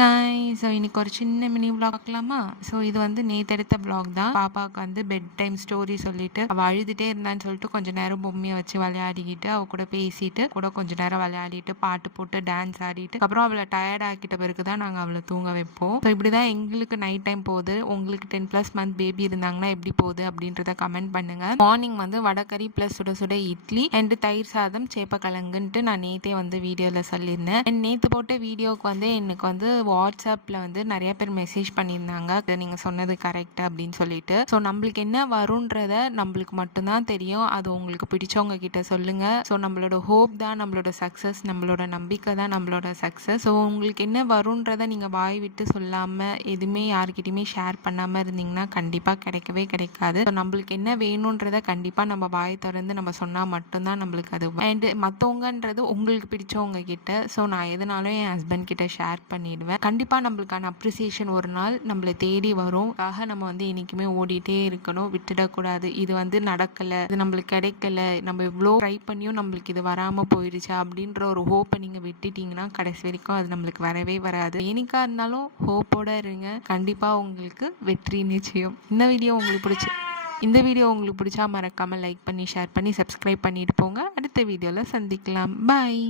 Guys, so இன்னைக்கு ஒரு சின்ன மினி vlog பார்க்கலாமா? ஸோ இது வந்து நேற்று எடுத்த vlog தான். பாப்பாவுக்கு வந்து பெட் டைம் ஸ்டோரி சொல்லிட்டு அவள் அழுதுகிட்டே இருந்தான்னு சொல்லிட்டு கொஞ்சம் நேரம் பொம்மையை வச்சு விளையாடிக்கிட்டு அவள் கூட பேசிட்டு கூட கொஞ்சம் நேரம் விளையாடிட்டு பாட்டு போட்டு டான்ஸ் ஆடிட்டு அப்புறம் அவளை டயர்ட் ஆக்கிட்ட பிறகு தான் நாங்கள் அவளை தூங்க வைப்போம். ஸோ இப்படி தான் எங்களுக்கு நைட் டைம் போகுது. உங்களுக்கு 10+ மந்த் பேபி இருந்தாங்கன்னா எப்படி போகுது அப்படின்றத கமெண்ட் பண்ணுங்க. மார்னிங் வந்து வடகறி ப்ளஸ் சுட சுட இட்லி அண்ட் தயிர் சாதம் சேப்பக்கிழங்குன்ட்டு நான் நேற்றே வந்து வீடியோவில் சொல்லியிருந்தேன். அண்ட் நேற்று போட்ட வீடியோவுக்கு வந்து எனக்கு வந்து வாட்ஸ்அப்பில் வந்து நிறைய பேர் மெசேஜ் பண்ணியிருந்தாங்க, நீங்கள் சொன்னது கரெக்ட் அப்படின்னு சொல்லிட்டு. ஸோ நம்மளுக்கு என்ன வரும்ன்றத நம்மளுக்கு மட்டும்தான் தெரியும். அது உங்களுக்கு பிடிச்சவங்க கிட்ட சொல்லுங்க. ஸோ நம்மளோட ஹோப் தான் நம்மளோட சக்ஸஸ், நம்மளோட நம்பிக்கை தான் நம்மளோட சக்ஸஸ். ஸோ உங்களுக்கு என்ன வரும்ன்றத நீங்கள் வாய் விட்டு சொல்லாமல் எதுவுமே யாருக்கிட்டையுமே ஷேர் பண்ணாமல் இருந்தீங்கன்னா கண்டிப்பாக கிடைக்கவே கிடைக்காது. ஸோ நம்மளுக்கு என்ன வேணுன்றத கண்டிப்பாக நம்ம வாய் திறந்து நம்ம சொன்னால் மட்டும்தான் நம்மளுக்கு அது. அண்ட் மற்றவங்கன்றது உங்களுக்கு பிடிச்சவங்க கிட்ட. ஸோ நான் எதனாலும் என் ஹஸ்பண்ட் கிட்ட ஷேர் பண்ணிடுவேன். கண்டிப்பாக நம்மளுக்கான அப்ரிசியேஷன் ஒரு நாள் நம்மளை தேடி வரும். ஆக நம்ம வந்து என்றைக்குமே ஓடிட்டே இருக்கணும், விட்டுடக்கூடாது. இது வந்து நடக்கலை, இது நம்மளுக்கு கிடைக்கல, நம்ம இவ்வளோ ட்ரை பண்ணியும் நம்மளுக்கு இது வராமல் போயிடுச்சா அப்படின்ற ஒரு ஹோப்பை நீங்கள் விட்டுட்டிங்கன்னா கடைசி வரைக்கும் அது நம்மளுக்கு வரவே வராது. எனக்காக இருந்தாலும் ஹோப்போட இருங்க, கண்டிப்பாக உங்களுக்கு வெற்றி நிச்சயம். இந்த வீடியோ உங்களுக்கு பிடிச்சா மறக்காமல் லைக் பண்ணி ஷேர் பண்ணி சப்ஸ்கிரைப் பண்ணிட்டு போங்க. அடுத்த வீடியோவில் சந்திக்கலாம். பாய்.